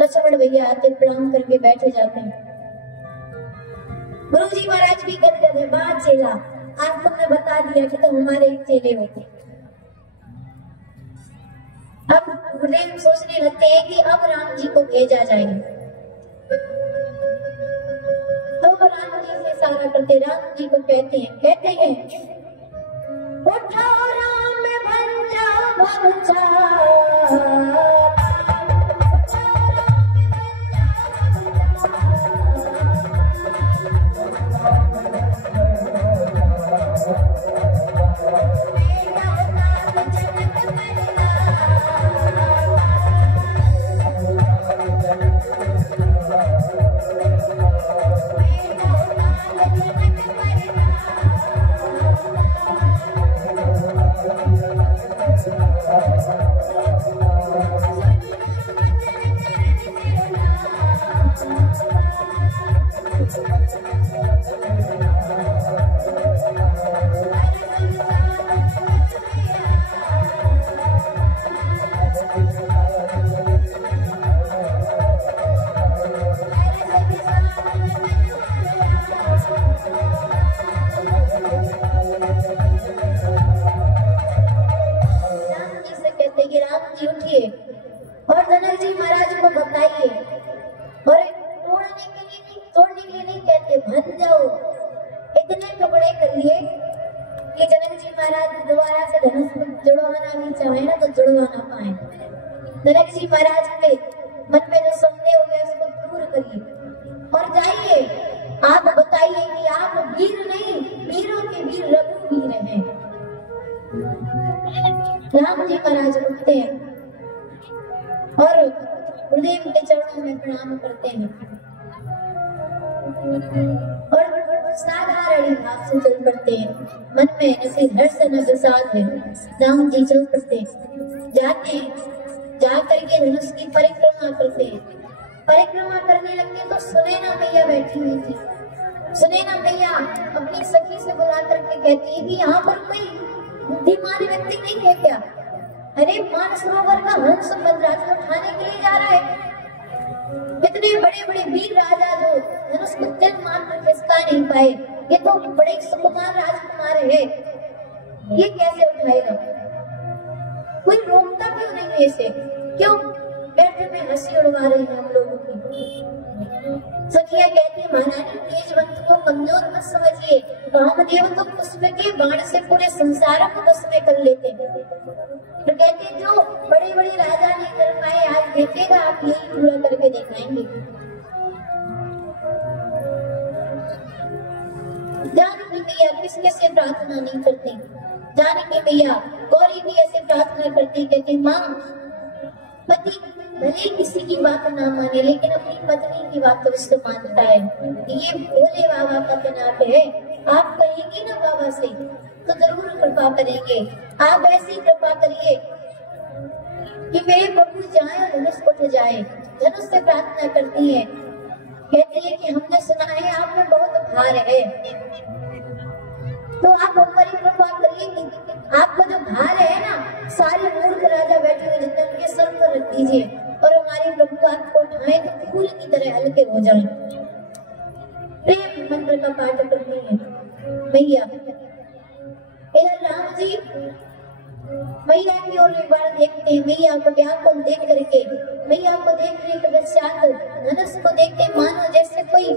लक्ष्मण भैया आते प्रणाम करके बैठे जाते हैं। गुरुजी महाराज भी कहते थे, बात चेला आज तुमने बता दिया कि तुम हमारे एक चेले होते। अब गुरुदेव सोचने लगते हैं कि अब राम जी को भेजा जाए। तो वो राम जी से इशारा करते, राम जी को कहते हैं उठो राम भंजा भंजा जनक जी महाराज के मन में जो संदेह हो गया उसको दूर करिए और जाइए आप बताइए कि आप वीर नहीं, वीरों के वीर रघुवीर हैं। राम जी महाराज उठते हैं और गुरुदेव के चरणों में प्रणाम करते हैं और साधारण भाव से चल पड़ते हैं। मन में ऐसे हर्ष न प्रसाद है। राम जी चल पड़ते जाते हैं, जा करके धनुष की परिक्रमा करते हैं। परिक्रमा करने लगते तो सुनैना मैया बैठी हुई थी। सुनैना मैया अपनी सखी से बुला करके कहती है कि यहाँ पर कोई बुद्धिमान व्यक्ति नहीं है क्या? अरे मानसरोवर का हंस मद्रास को उठाने के लिए जा रहा है। इतने बड़े बड़े वीर राजा जो धनुष को तिल मात्र खिसका नहीं पाए, ये तो बड़े सुकुमार राजकुमार है, ये कैसे उठाएगा? कोई रोकता क्यों नहीं है इसे? क्यों बैठे में हंसी उड़वा रही है हम लोगों की? सखिया कहती है महारानी तेजवंत को कमजोर मत समझिए, कामदेव तो पुष्प के बाण से पूरे संसार को बस में कर लेते हैं। तो कहते जो बड़े बड़े राजा नहीं कर पाए आज देखेगा, आप यही पूरा करके दिखाएंगे। जानकी मैया किसके से प्रार्थना नहीं करती। जानकी मैया गौरी भी ऐसे प्रार्थना करती, कहती माँ पति भले किसी की बात ना माने लेकिन अपनी पत्नी की बात तो इसको मानता है। ये भोले बाबा का पिनाक है। आप कहेंगी ना बाबा से तो जरूर कृपा करेंगे। आप ऐसी कृपा करिए कि मेरे प्रभु जाए और धनुष उठ जाए। धनुष से प्रार्थना करती है, कहती है कि हमने सुना है आप में बहुत भार है, तो आप हमारी कृपा करिए कि आपका जो भार है ना सारे मूर्ख राजा बैठे हुए जितने उनके सर पर रख दीजिए और हमारे प्रभु आपको उठाए तो फूल की तरह हल्के हो जाएं। प्रेम मंत्र का पाठ करती है मैया। इधर राम जी मैया की ओर एक बार देखते हैं, मैया को व्याकुल देख करके, मैया को देखने के पश्चात धनुष को देखते मानो जैसे कोई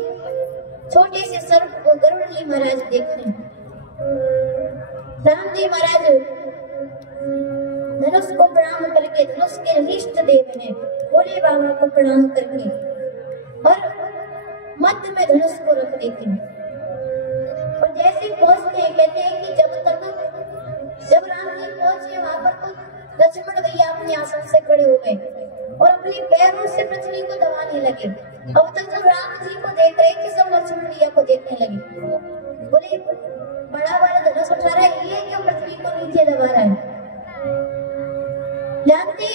छोटे से सर्प को गरुड़ जी महाराज देखते हैं। राम जी महाराज धनुष को प्रणाम करके, धनुष के इष्ट देव हैं भोले बाबा को प्रणाम करके और मध्य में धनुष को रख देते हैं। और जैसे पहुंचते हैं कहते हैं कि जब राम जी पहुंचे वहां पर तो लक्ष्मण भैया अपने आसन से खड़े हो गए और अपने पैरों से पृथ्वी को दबाने लगे। अब तक जो राम जी को देख रहे थे सब लक्ष्मण भैया को देखने लगे। बोले बड़ा बड़ा धनुष उठा रहा है, ये क्यों पृथ्वी को नीचे दबा रहा है? जानते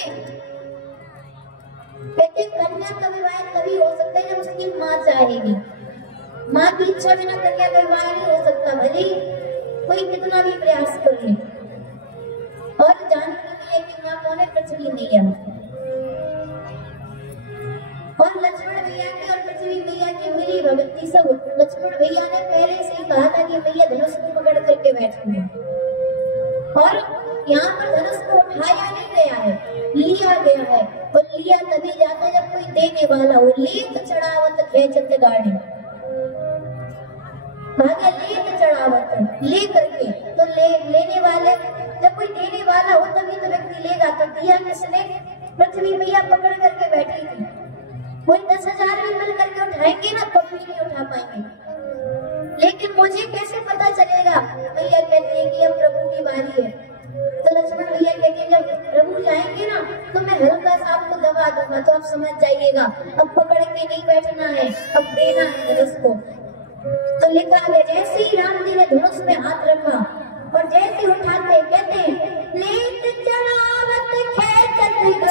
कहते कन्या का विवाह तभी हो सकता है जब उसकी माँ चाहेगी। माँ की इच्छा बिना कन्या का विवाह नहीं हो सकता, भले कोई कितना भी प्रयास कर ले। और जानती है कि माँ कौन है? पृथ्वी मैया। और लक्ष्मण भैया की और पृथ्वी मैया की मिली भगवती सब लक्ष्मण भैया ने पहले से ही कहा था कि मैया धनुष को पकड़ करके बैठेंगे, और यहाँ पर धनुष को उठाया नहीं गया है, लिया गया है। और लिया तभी जाता है जब कोई देने वाला हो। लेत चढ़ावत खेचत गाड़ी, भाग्य लेत चढ़ावत, ले करके तो लेने वाले, जब कोई देने वाला हो तभी तो व्यक्ति लेगा। तो दिया किसने? पृथ्वी मैया पकड़ करके बैठी थी। कोई 10,000 भी मिल करके उठाएंगे ना कभी नहीं उठा पाएंगे। लेकिन मुझे कैसे पता चलेगा? मैया कहती है कि अब प्रभु की बारी है। तो लक्ष्मण भैया कहते हैं जब प्रभु जाएंगे ना तो मैं हल्का सा आपको दबा दूंगा, तो आप समझ जाइएगा अब पकड़ के नहीं बैठना है, अब देना है धनुष को। तो लिखा है जैसे ही राम जी ने धनुष में हाथ रखा और जैसे उठाते कहते हैं लेत चढ़ावत खेचत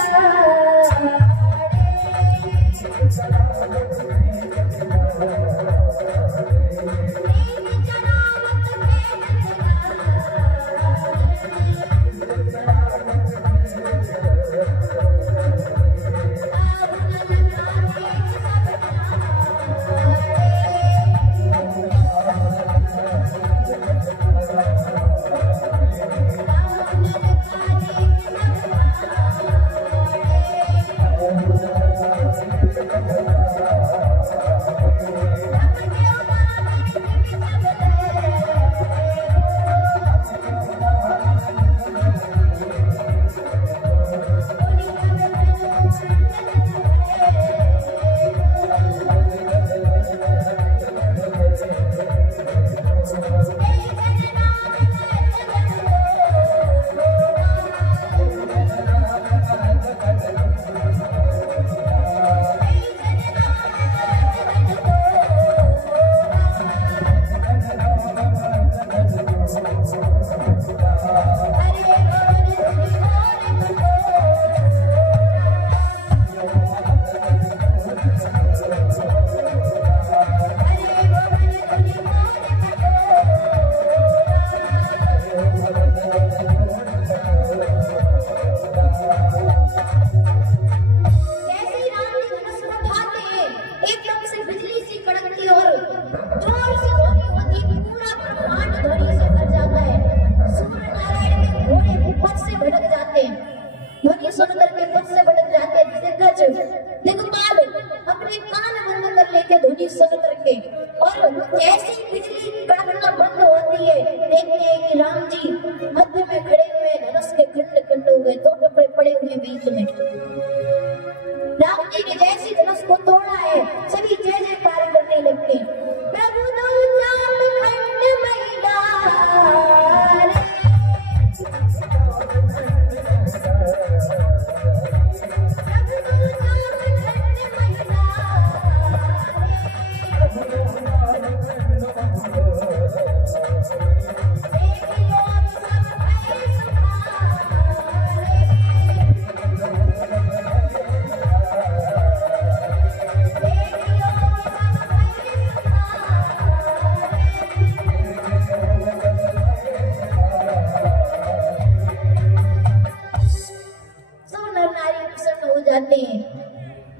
गाड़ी,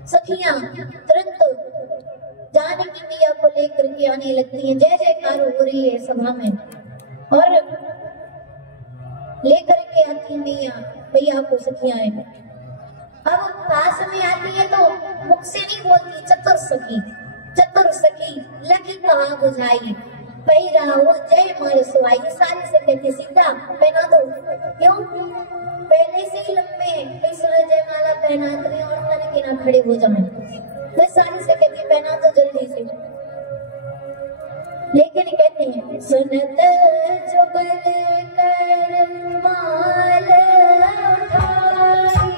सखियां तुरंत जानकी मैया को लेकर के आने लगती हैं। जय जयकार हो रही है सभा में, और लेकर के आती मैया मैया को सखियां है। अब पास में आती है तो मुख से नहीं बोलती, चतुर सखी लगी कहाँ बुझाई, पैरा वो जय मार सुहाई। सारी से कहती सीता पहना दो, क्यों पहले से ही लंबे इसलिए जयमाला पहनाते हैं और तन के ना खड़े हो जाए। मैं सारी से कहती पहना दो जल्दी से, लेकिन कहते हैं सुनत जुगल कर माल उठाई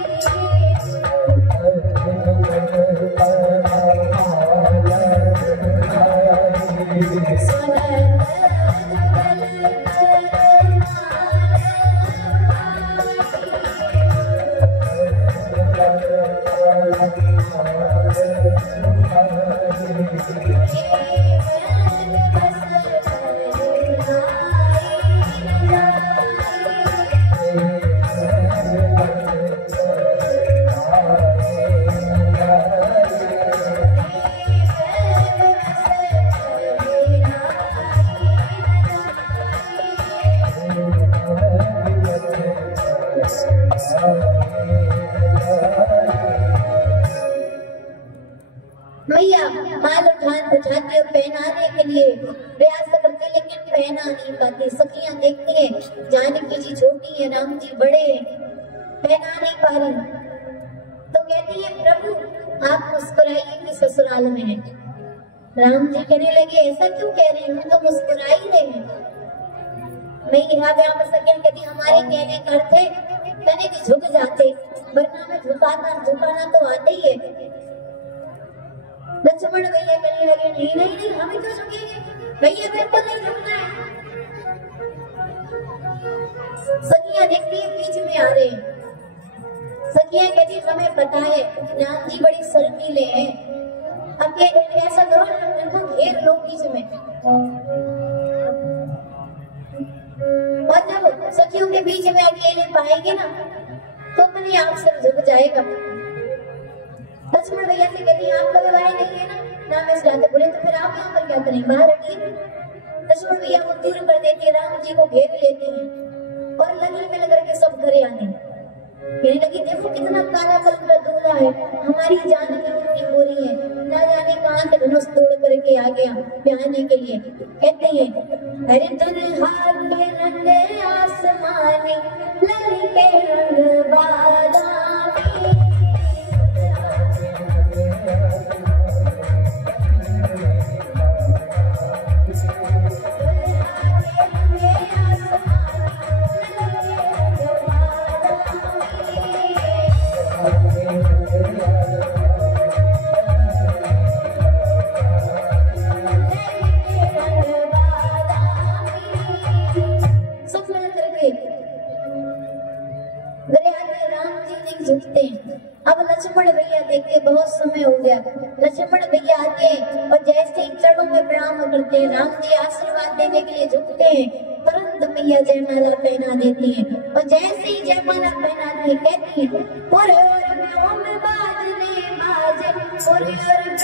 लिए प्रयास करते लेकिन पहना नहीं पाती। सखियां देखती है जानकी जी छोटी है, राम जी बड़े हैं, पहना नहीं पा रही। तो कहती है प्रभु आप मुस्कुराइए कि ससुराल में है। राम जी कहने लगे ऐसा क्यों कह रही हूँ, तो मुस्कुरा ही रहे हैं। मैं यहाँ पर सखियां कहती हमारे कहने का अर्थ है कहने की झुक जाते, वरना में झुकाना तो आते ही है। लक्ष्मण भैया कहने लगे नहीं नहीं नहीं हमें क्यों झुकेंगे भैया, बिल्कुल नहीं झुकना है। सखियां देखती है बीच में आ रहे हैं। सखियां कहती हमें पता है राम जी बड़ी शर्मीले हैं, अब ऐसा करो इनको घेर लो बीच में। और जब सखियों के बीच में अकेले पाएंगे ना तो अपने आप से झुक जाएगा। लक्ष्मण भैया से कहती आपका विवाह नहीं है ना मैं इसलिए बोले तो फिर आप यहाँ पर क्या करें, बाहर हटिए। लक्ष्मण भैया को दूर कर देते हैं, राम जी को घेर लेते हैं और लगी मिल करके सब घरे आने कहने लगी देखो कितना काला कलर का दूल्हा है, हमारी जान की कितनी गोरी है, ना जाने कहाँ से धनुष तोड़ करके आ गया ब्याहने के लिए। कहते हैं अरे दुल्हा के रंग आसमानी लली के रंग बादामी। अब लक्ष्मण भैया देखते बहुत समय हो गया। लक्ष्मण भैया आते हैं और जैसे ही चरणों में प्रणाम करते हैं, राम जी आशीर्वाद देने के लिए झुकते हैं, तुरंत मैया जयमाला पहना देती है। और जैसे ही जयमाला पहनाती है कहती है पूरे और में बाजने बाजे, पूरे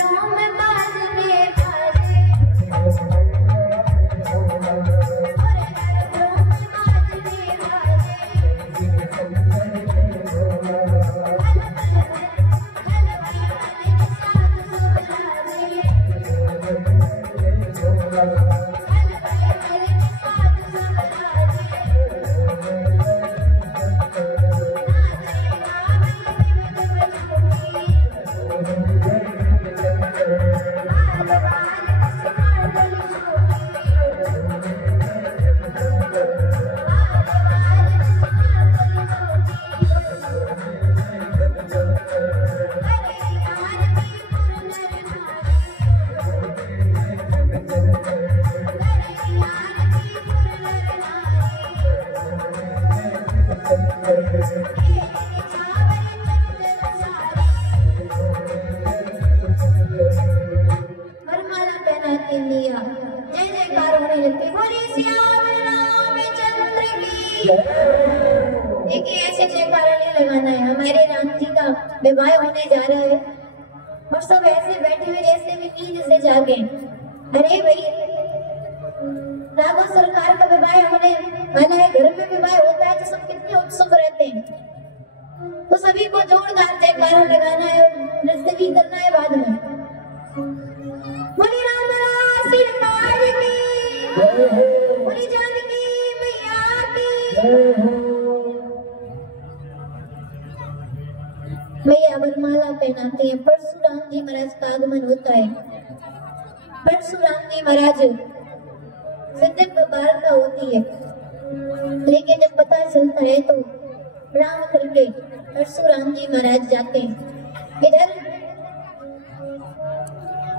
और में बाजने बाजे। देखिए ऐसे जयकारा नहीं लगाना है, हमारे राम जी का विवाह होने जा रहा है और सब ऐसे बैठे हुए जैसे भी नींद से जागे। अरे भाई राघव सरकार का विवाह होने वाला है, घर में विवाह होता है तो सब कितने उत्सुक रहते हैं, तो सभी को जोरदार जयकारा लगाना है, नृत्य भी करना है बाद में। बोले राम सरकार की, बोले जानकी मैया की। मैया वरमाला पहनाते हैं। परशुराम जी महाराज का आगमन होता है। परशुराम जी महाराज सिद्ध वार्ता होती है, लेकिन जब पता चलता है तो राम करके परशुराम जी महाराज जाते हैं। इधर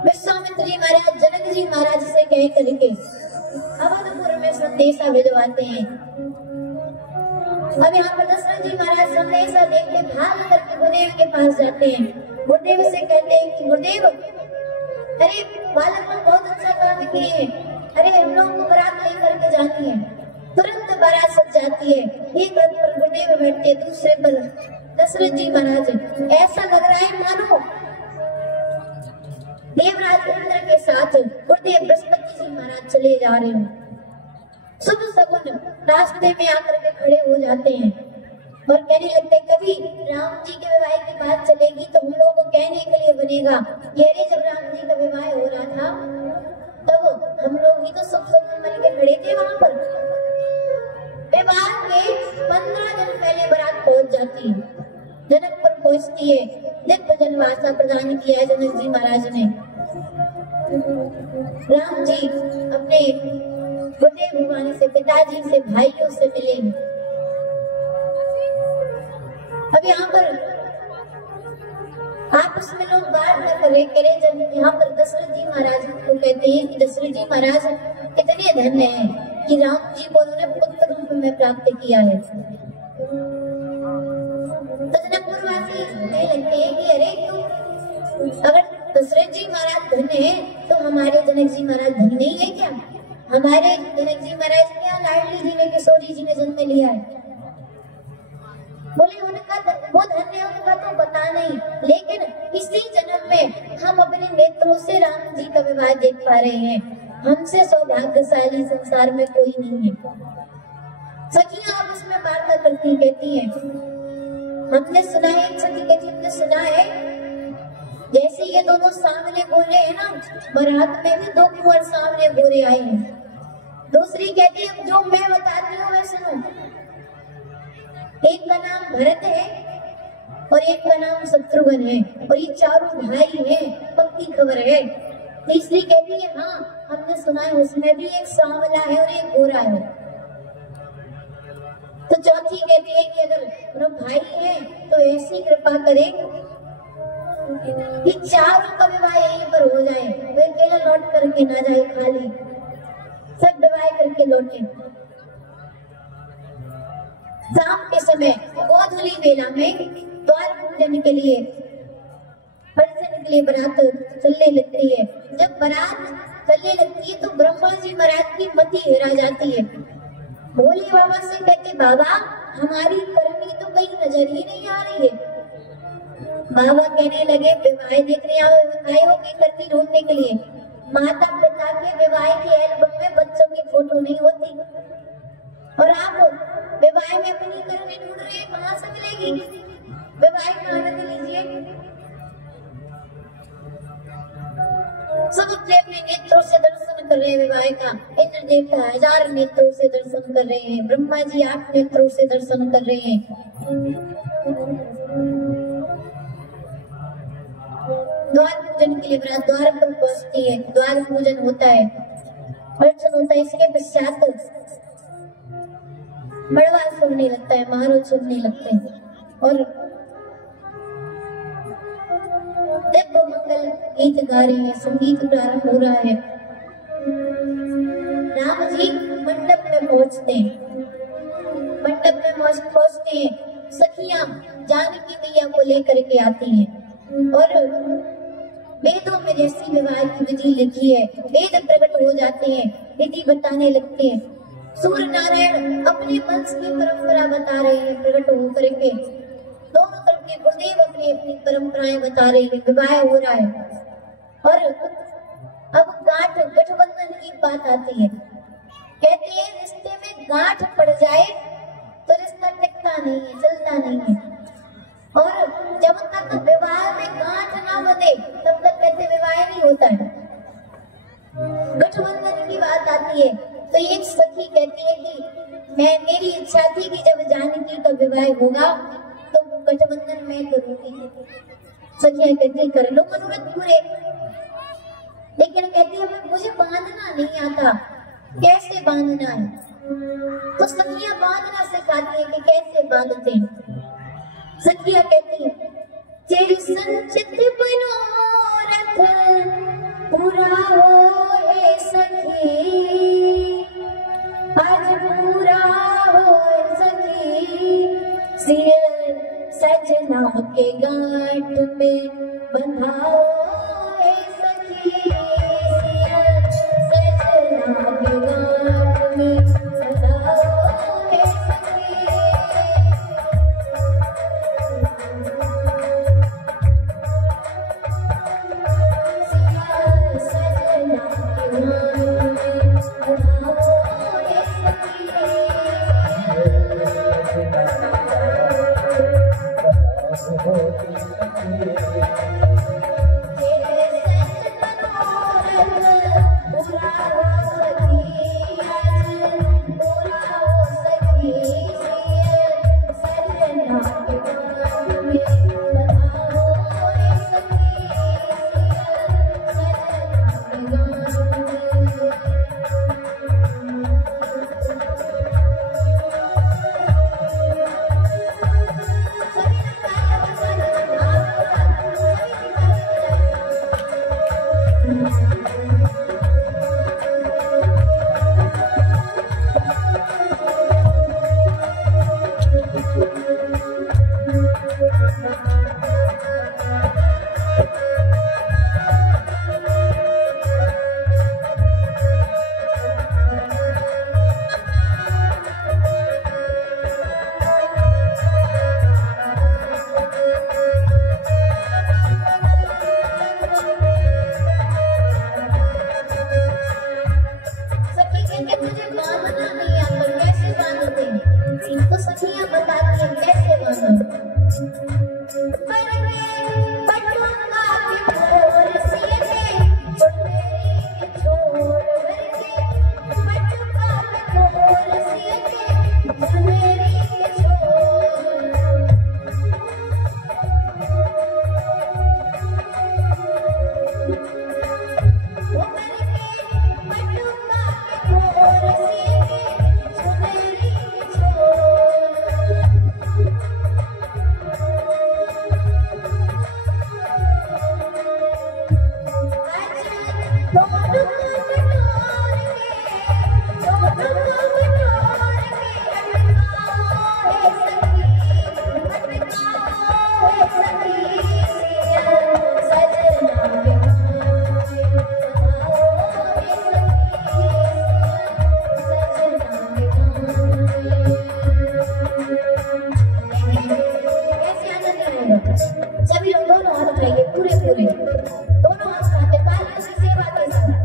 विश्वामित्र जी महाराज जनक जी महाराज से कह करके अवधपुर में संदेशा भिजवाते हैं। अब यहाँ पर दशरथ जी महाराज संदेशा देखते भाग करके गुरुदेव के पास जाते हैं। गुरुदेव से कहते हैं कि गुरुदेव अरे बालक लोग बहुत अच्छा काम किए हैं, अरे हम लोगों को बारात लेकर के जानी है। तुरंत बारात सज जाती है, एक रथ पर गुरुदेव बैठते, दूसरे पर दशरथ जी महाराज। ऐसा लग रहा है मानो देवराज इंद्र के साथ गुरुदेव बृहस्पति जी महाराज चले जा रहे हो। शुभ सगुन रास्ते में आकर के खड़े हो जाते हैं और कहने लगते कभी राम जी के विवाह की बात चलेगी तो हम लोगों को कहने के लिए बनेगा कि अरे जब राम जी का विवाह हो रहा था तब हम लोग ही तो सब सब मिल के खड़े थे वहां पर। विवाह के 15 दिन पहले बारात पहुंच जाती है, जनकपुर पहुंचती है। दिव्य जनवासा प्रदान किया जनक जी महाराज ने। राम जी अपने बुढ़े भगवान से, पिताजी से, भाइयों से मिले। अब यहाँ पर आपस में लोग बात न करे जब यहाँ पर दशरथ जी महाराज को कहते हैं कि दशरथ जी महाराज इतने धन्य हैं कि राम जी को उन्होंने पुत्र रूप में प्राप्त किया है। तो जनकपुरवासी कहने लगते हैं कि अरे क्यों, अगर दशरथ जी महाराज धन्य है तो हमारे जनक जी महाराज धन्य नहीं है क्या? हमारे जनक जी महाराज क्या लाडली जी ने, किशोरी जी ने जन्म लिया है। बोले उनका वो धन्य, उनका तो पता नहीं, लेकिन इसी जन्म में हम अपने नेत्रों से राम जी का विवाह देख पा रहे हैं। हमसे सौभाग्यशाली संसार में कोई नहीं है। सखियां आप उसमें वार्ता करती कहती हैं, हमने सुना है, सखी कहती हमने सुना है जैसे ये दोनों सामने बोले हैं ना, बारात में भी 2 कुंवर सामने बोले आए हैं। दूसरी कहती है जो मैं बताती हूँ वह सुनो। एक का नाम भरत है और एक का नाम शत्रुघ्न है और ये चारों भाई हैं, पक्की खबर है। तीसरी कहती है हाँ हमने सुना है उसमें भी एक सांवला है और एक गोरा है। तो चौथी कहती है कि अगर भाई है तो ऐसी कृपा करें कि चारों का विवाह यहीं पर हो जाए, वे अकेला लौट करके ना जाए खाली, सब विवाह करके लौटे। शाम के समय गोधूली बेला में द्वार पूजन के लिए बारात चलने लगती है। जब बारात चलने लगती है तो ब्रह्मा जी महाराज की मति हेरा जाती है। भोले बाबा से कहते बाबा हमारी करनी तो कहीं नजर ही नहीं आ रही है। बाबा कहने लगे विवाह देखने आए हो कि करनी ढूंढने के लिए? माता पिता के विवाह के एल्बम में बच्चों की फोटो नहीं होती और आप विवाह में अपनी करनी ढूंढ रहे हैं, कहाँ से मिलेगी? विवाह का आनंद लीजिए। सब अपने नेत्रों से दर्शन कर रहे हैं विवाह का। इंद्र देवता 1000 नेत्रों से दर्शन कर रहे हैं, ब्रह्मा जी 8 नेत्रों से दर्शन कर रहे हैं। द्वार पूजन के लिए द्वार पर पहुंचती है, द्वार पूजन होता है, अर्चन होता है। इसके पश्चात मड़वा सुनने लगता है, महारोज सुनने लगते हैं और दिव्य मंगल गीत गा रहे हैं, संगीत प्रारंभ हो रहा है। राम जी मंडप में पहुंचते हैं। मंडप में पहुंचते हैं, सखियां जानकी मैया को लेकर के आती हैं और वेदों में जैसी विवाह की विधि लिखी है, वेद प्रकट हो जाते हैं, विधि बताने लगते हैं। सूर्य नारायण अपने वंश की परंपरा बता रहे हैं, प्रकट होकर के दोनों तरफ के गुरुदेव अपनी अपनी परंपराएं बता रहे हैं। विवाह हो रहा है और अब गठबंधन की बात आती है। कहते हैं रिश्ते में गांठ पड़ जाए तो रिश्ता टिकता नहीं है, चलता नहीं है और जब तक विवाह में गांठ ना बंधे तब तक कहते विवाह नहीं होता है। गठबंधन की बात आती है तो एक सखी कहती है कि मेरी इच्छा थी कि जब जानकी का विवाह होगा तो गठबंधन मैं करूंगी। सखियां कहती कर लो मनोरथ पूरे, लेकिन कहती है मुझे बांधना नहीं आता, कैसे बांधना है? तो सखियां बांधना सिखाती है कि कैसे बांधते हैं। सखियां कहती है तेरी संचित मनोरथ पूरा हो हे सखी, आज पूरा हो सखी, सिर सजना के गांठ में बंधाओ हे सखी, सिर सजना के गांठ में बंधाओ हे सखी। पूरा सखियां बताती हैं कैसे मानो। सभी लोग दोनों हाथ उठाइए, पूरे पूरे दोनों हाथ उठाते तालियों से सेवा के साथ।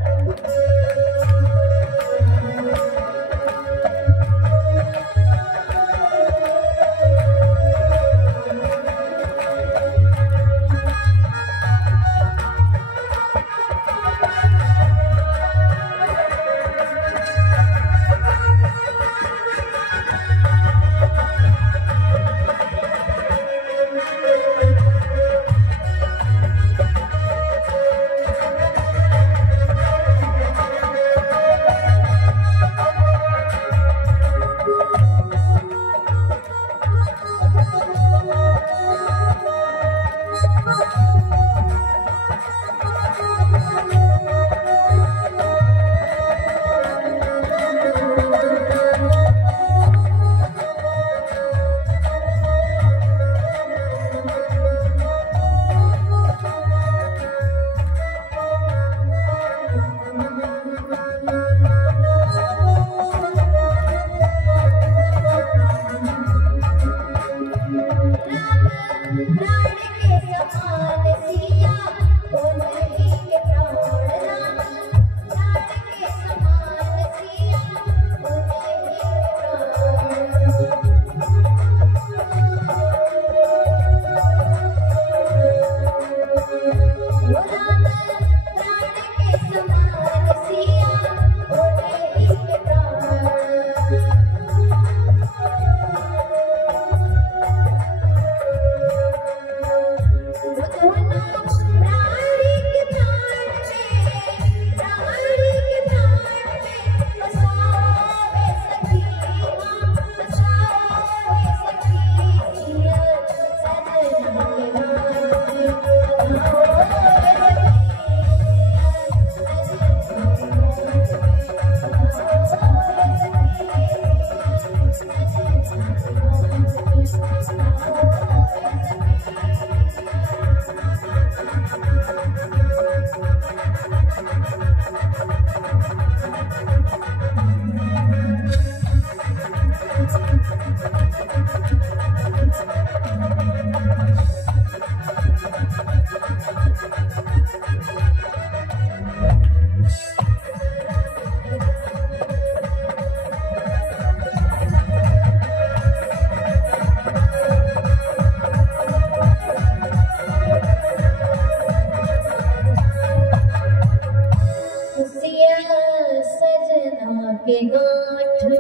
के गांठ में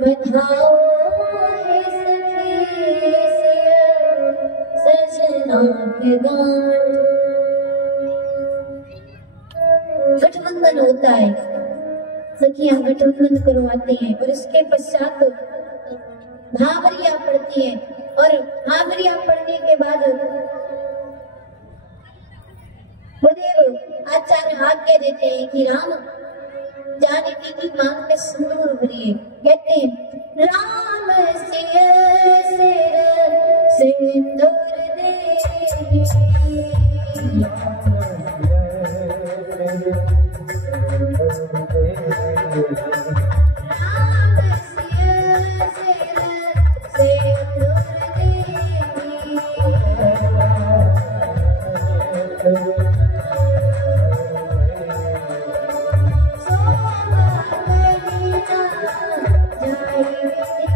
बधाओ है सजना के गांठ। गठबंधन होता है, सखियां गठबंधन करवाती हैं और इसके पश्चात भावरिया पढ़ती हैं और भावरिया पढ़ने के बाद गुरुदेव आचार्य आज्ञा देते हैं कि राम जाने की मांग में सिंदूर भरिए। कहते हैं राम सिंदूर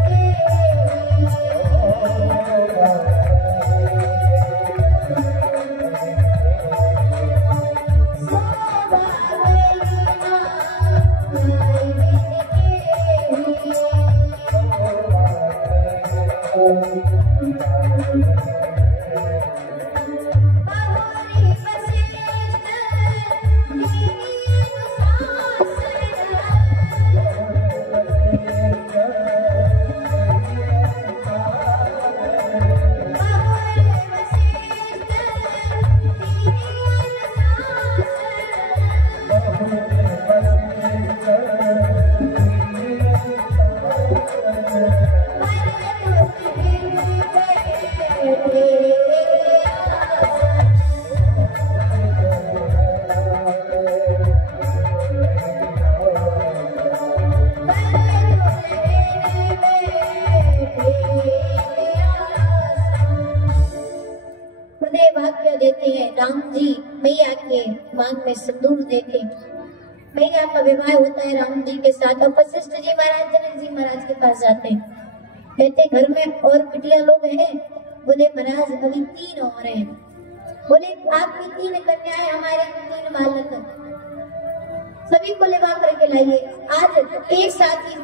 दे देते हैं। राम जी मैया के मांग में सिंदूर देते, मैया का विवाह होता है राम जी के साथ। और वशिष्ठ जी महाराज जनक जी महाराज के पास जाते हैं, कहते घर में और बिटिया लोग हैं? बोले महाराज अभी 3 और हैं। बोले आपकी 3 कन्याएं, हमारे 3 बालक, सभी को लेवा करके लाइए, आज एक साथ ही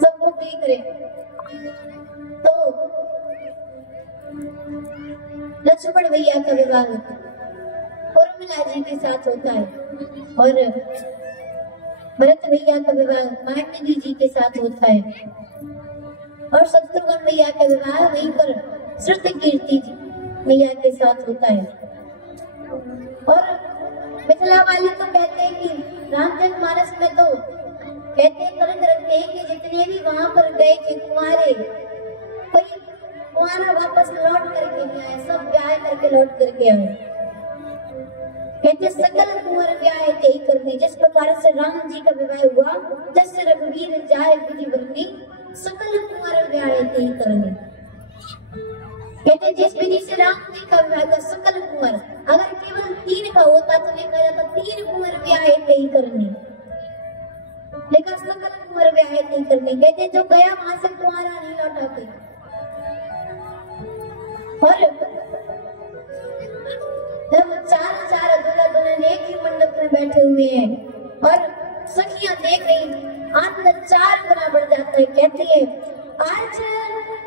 सबको फ्री करें। तो लक्ष्मण भैया का विवाह उर्मिला जी के साथ होता है और भरत भैया का विवाह मांडवी जी के साथ होता है और शत्रुघ्न भैया का विवाह वहीं पर श्रुतकीर्ति जी भैया के साथ होता है। और मिथिला वाले तो कहते हैं कि रामचरितमानस में तो कहते तरंग रखते हैं कि जितने भी वहां पर गए थे कुंवारे, कोई कुंवारा वापस लौट करके नहीं आए, सब ब्याह करके लौट करके आए। कहते सकल कुंवर ब्याह तेई करने, जिस प्रकार से राम जी का विवाह हुआ, जैसे रघुवीर जाए विधि बरनी, सकल कुंवर ब्याह तेई करने। कहते जिस विधि से राम जी का विवाह था सकल कुंवर, अगर केवल 3 का होता तो देखा जाता 3 कुंवर ब्याह तेई करने, लेकिन सकल कुंवर ब्याह तेई करने। कहते जो गया वहां से कुंवारा नहीं लौटाते। और जब 4 दूल्हा दुल्हन एक ही मंडप में बैठे हुए हैं और सखियां देख रही, आनंद 4 गुना बढ़ जाता है। कहती है आज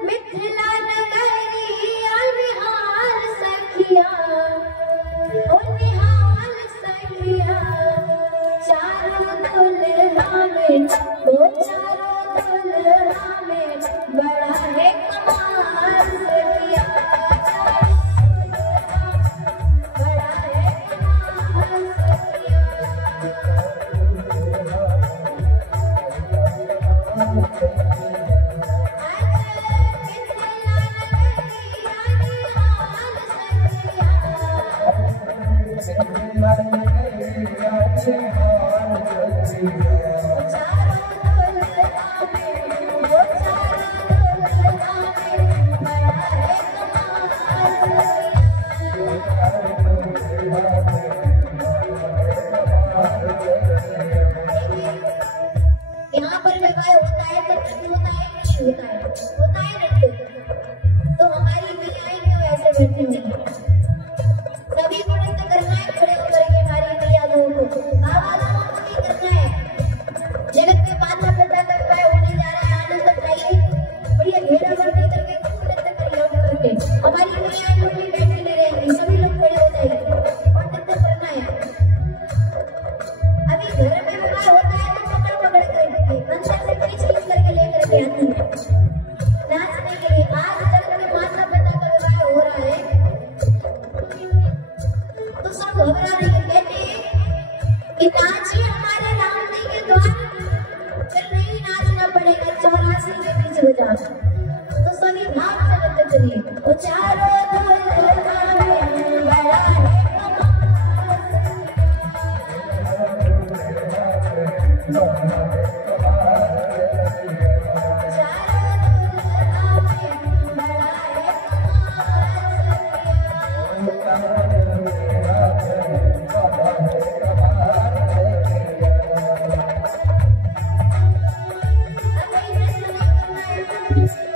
मिथिला नगरिया निहाल सखिया, ओ निहाल सखिया, चारों दुल्हा में, ओ चारों दुल्हा में बड़ा है कमाल सखिया। यहाँ पर विवाह होता है तो नृत्य होता है, नहीं होता है नृत्य। तो हमारी मैयाएं क्यों ऐसे बैठी हुई हैं? सभी को नृत्य करना है, खड़े होकर के हमारी मैया लोगों को आवाज़ नहीं करना है। जगत के माता पिता का विवाह होने जा रहा है, आनंद उठाइए, बढ़िया घेरा बंदी करके खूब नृत्य करिए उठ करके। हमारी मैयाएं लोग भी बैठी नहीं रहेंगी, सभी लोग खड़े हो जाएंगे और नृत्य करना है। अभी घर में विवाह होता है तो पकड़ करके अंदर से कोई चीज करके लेकर के आती है नाचने के लिए। आज जगत के माता पिता का विवाह हो रहा है तो सब घबरा रहे हैं, कहते हैं कि नाचिए हमारे राम जी के द्वार, फिर नहीं नाचना पड़ेगा 84 के बीच बजा। तो सभी भाग से नृत्य करिए, वो चारों दुल्हा में बड़ा है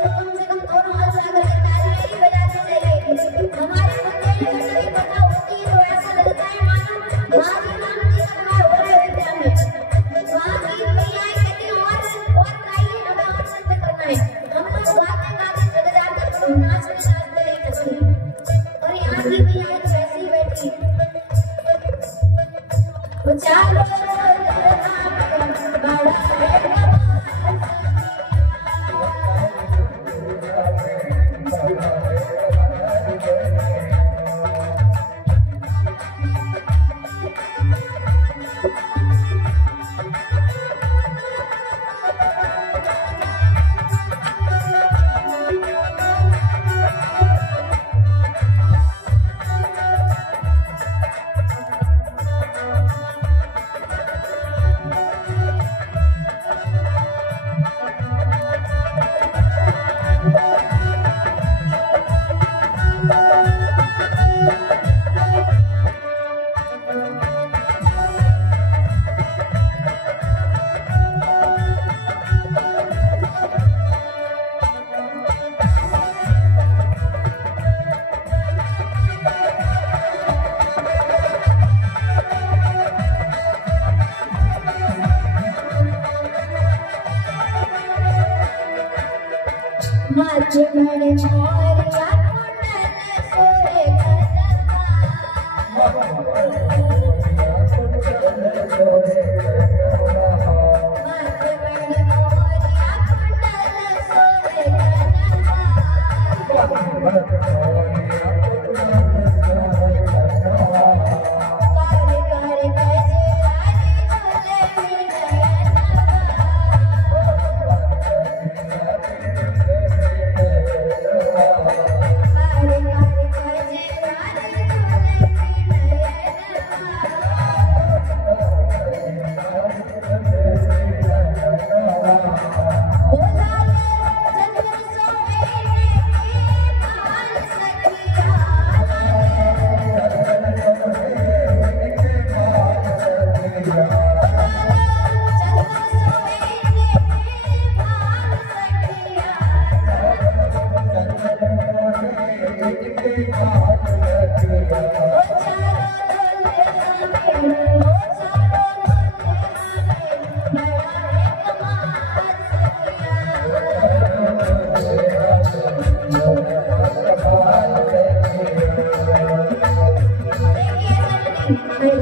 कम से कम 2 हाथ से अगर ताली नहीं बजाते चलिए। माथे बड़े मोर या कुंडल सोहे कदमा माथे बड़े मोर या कुंडल सोहे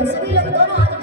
सभी लोग दोनों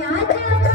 हाथ उठाकर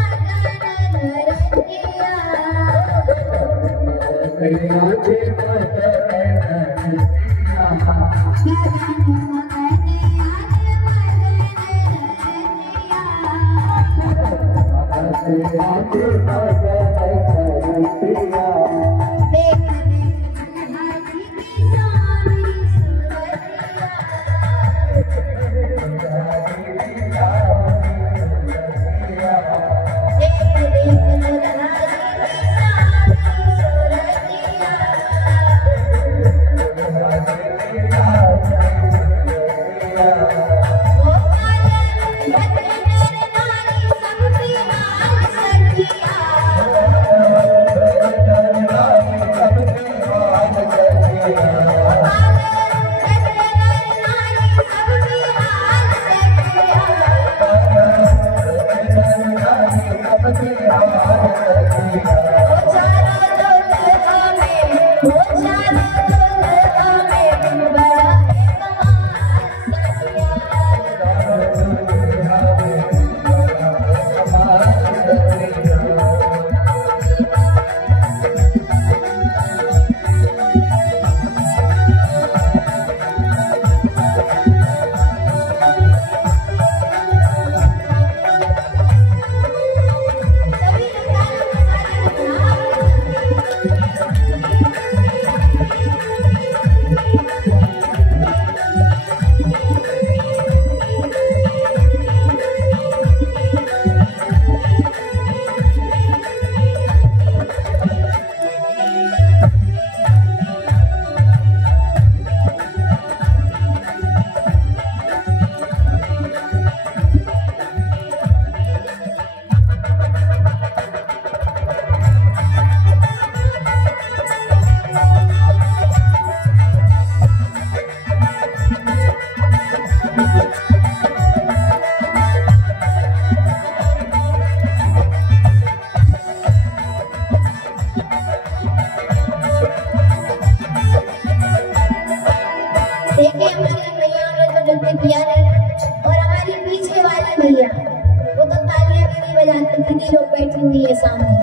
पूरे पूरे कितनी लोग बैठी हुई है सामने।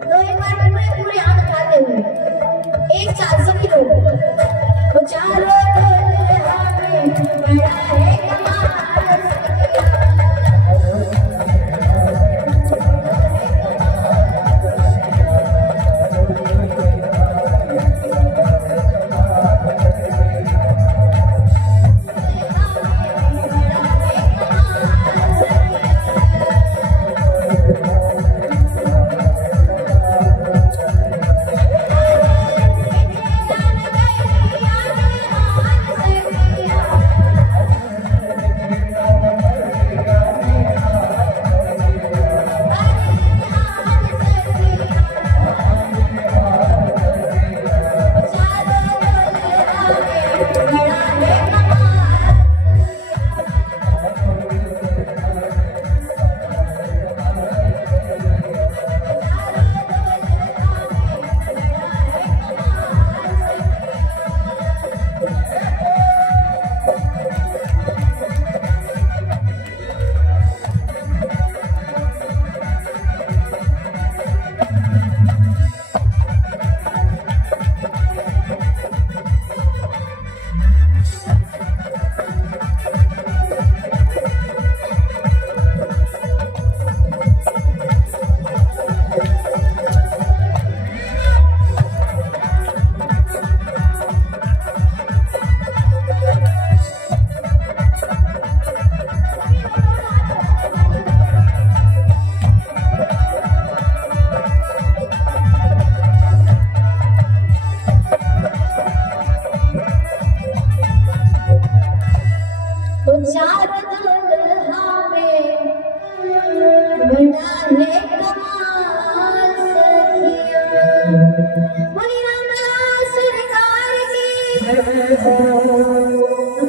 तो एक बार पूरे पूरे हाथ उठाते हुए एक साथ सभी लोग, वो चारों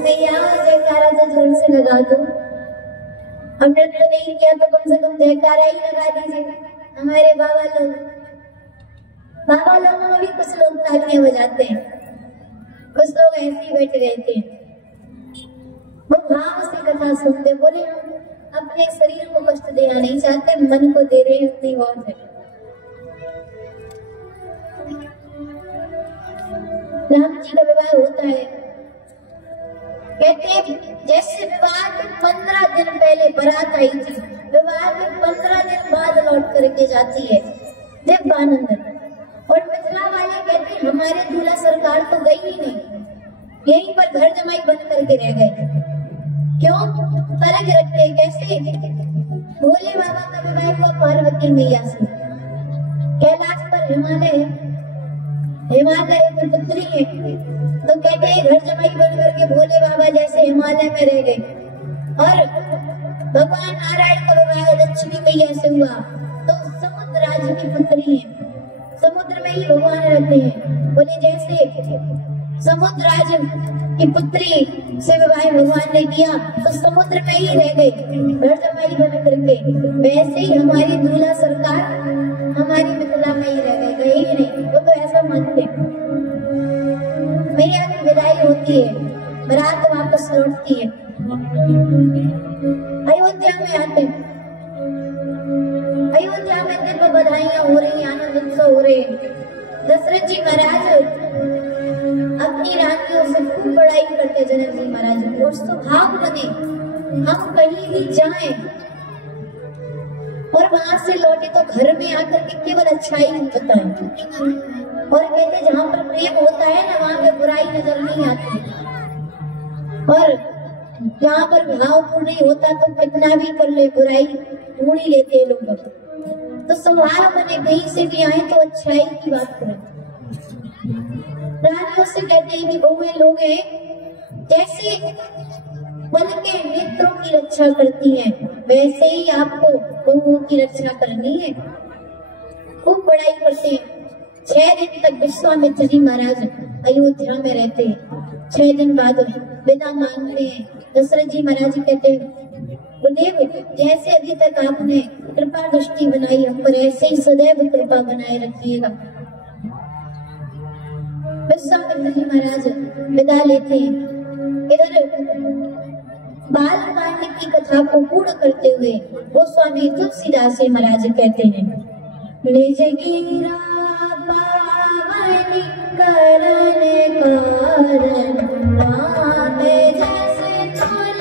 मैया जयकारा तो जोर से लगा दो। हमने तो नहीं किया तो कम से कम जयकारा ही लगा दीजिए। हमारे बाबा लोगों में भी कुछ लोग तालियां बजाते हैं, कुछ लोग ऐसे ही बैठे रहते हैं। वो भाव से कथा सुनते, बोले हम अपने शरीर को कष्ट देना नहीं चाहते, मन को दे रहे हैं, उतनी बहुत है। राम जी का विवाह होता है, कहते हैं जैसे विवाह के 15 दिन पहले बारात आई थी, विवाह के 15 दिन बाद लौट करके जाती है दिव्यानंद। और मिथिला वाले कहते हैं हमारे दूल्हा सरकार तो गई ही नहीं, यहीं पर घर जमाई बन करके रह गए। क्यों? फर्क रखते कैसे? भोले बाबा का विवाह हुआ पार्वती मैया से। कैलाश पर हिमालय की पुत्री है, तो कहते हैं घर जमाई बन करके भोले बाबा जैसे हिमालय में रह गए। और भगवान नारायण का विवाह लक्ष्मी मैया से हुआ, तो समुद्र राज की पुत्री है, समुद्र में ही भगवान रहते हैं। बोले जैसे समुद्र राज की पुत्री से विवाह भगवान ने किया तो समुद्र में ही रह गए घर जमाई बन करके, वैसे ही हमारी दूल्हा सरकार हमारी मिथिला में ही रह गए ही नहीं। वो तो ऐसा मानते। मैया की विदाई होती है, बारात वापस लौटती है, अयोध्या में आते हैं। अयोध्या में दिव्य बधाइयां हो रही, आनंद उत्सव हो रहे। दशरथ जी महाराज अपनी रानियों से खूब बड़ाई करते, जनक जी महाराज और स्वभाव बने हम कहीं भी जाएं और वहां से लौटे तो घर में आकर के केवल अच्छाई बताएं। और कहते जहां पर प्रेम होता है ना, वहां पे बुराई नजर नहीं आती। और जहां पर भावपूर्ण नहीं होता तो कितना भी कर ले, बुराई ढूंढ ही लेते हैं लोग। तो स्वभाव बने, कहीं से भी आए तो अच्छाई की बात करें। रानियों से कहते हैं कि बहुएं लोग हैं जैसे बल के नेत्रों की रक्षा करती हैं, वैसे ही आपको बहुओं की रक्षा करनी है। खूब बड़ाई करते हैं। 6 दिन तक विश्वामित्र जी महाराज अयोध्या में रहते हैं। 6 दिन बाद विदा मांगते हैं। दशरथ जी महाराज कहते हैं गुरुदेव जैसे अभी तक आपने कृपा दृष्टि बनाई हम पर, ऐसे ही सदैव कृपा बनाए रखिएगा। विश्वामित्र जी महाराज विदा लेते हैं। इधर बाल कांड की कथा को पूर्ण करते हुए गोस्वामी तुलसीदास जी महाराज कहते हैं निज गिरा पावन करण कारण राम जैसे तुलसी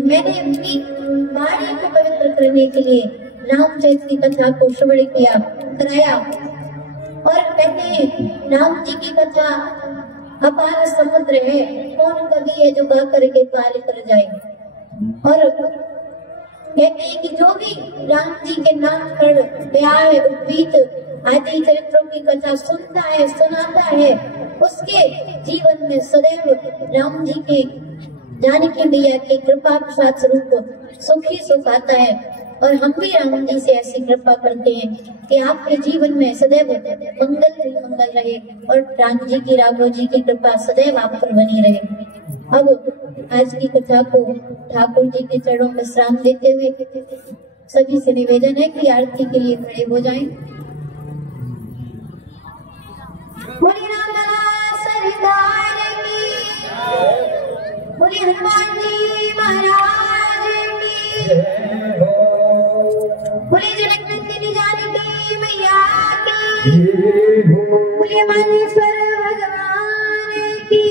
मैंने अपनी वाणी को पवित्र करने के लिए रामचरित की कथा को श्रवण कराया। और कहते हैं राम जी की कथा अपार समुद्र है, कौन कवि है जो गा करके पार कर जाए। और कहते हैं कि जो भी राम जी के नाम पर प्यार उपवीत आदि चरित्रों की कथा सुनता है, सुनाता है, उसके जीवन में सदैव राम जी के, जानकी मैया की कृपा प्रसाद स्वरूप सुख ही सुख आता है। और हम भी राम जी से ऐसी कृपा करते हैं कि आपके जीवन में सदैव मंगल ही मंगल रहे और राम जी की, राघव जी की कृपा सदैव आप पर बनी रहे। अब आज की कथा को ठाकुर जी के चरणों में विश्राम देते हुए सभी से निवेदन है कि आरती के लिए खड़े हो जाएं। बोले रामलला सरकार की, बोले हनुमान जी महाराज की, बोले जनक नंदिनी जानकी मैया की, बोले मानेश्वर भगवान की।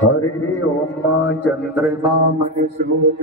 हरि ओम चंद्रमा मन सूर्य